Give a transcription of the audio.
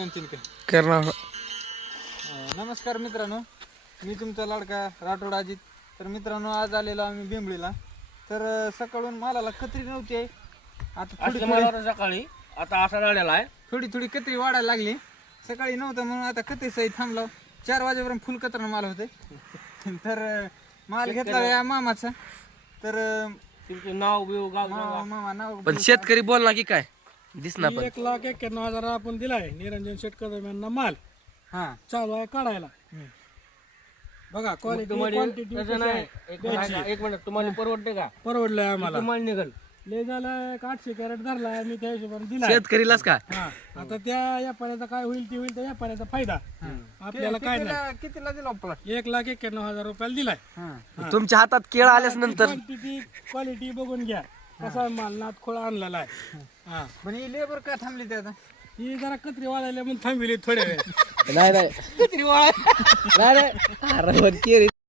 2-3 करणार. नमस्कार मित्रांनो, मी तुमचा लाडका राठोड अजित. तर मित्रांनो, आज आलेलो आम्ही बेंबळीला. तर सकाळून मालाला कत्री नव्हती आहे. आता सकाळी आता असा झालेला आहे. थोडी कत्री वाढायला लागली. सकाळी नव्हतं म्हणून आता कत्री सही थांबलो. 4 वाजेपर्यंत फुल कत्र माल होते. तर माल घेतला या मामाचा. तर तुमचं नाव बिव गाव मामा नाव पण शेतकरी बोलला की काय दिसणार पण 1,91,000 आपण दिलाय निरंजन शेट कदम यांना माल हा चालू आहे काढायला. बघा क्वालिटी एक मिनिट तुम्हाला परवडते का? परवडलंय आम्हाला. तुम्हाला निघल लय झालं 800 कॅरेट धरलाय मी त्या हिशोबाने दिलाय. शेतकरीलाच का हा आता त्या व्यापाऱ्याचा काय होईल ते होईल, त्या व्यापाऱ्याचा फायदा आपल्याला काय नाही. कितीला दिला आपला? 1,91,000 रुपयाला दिलाय. हा तुमच्या हातात केळ आल्यास नंतर क्वालिटी बघून घ्या कसा माल नात खोळा आणलेला आहे. हा पण ही लेबर का थांबली ते आता? ही जरा कत्री वाढायला म्हणून थांबविली थोड्या वेळ. नाही कत्री वाढ नाही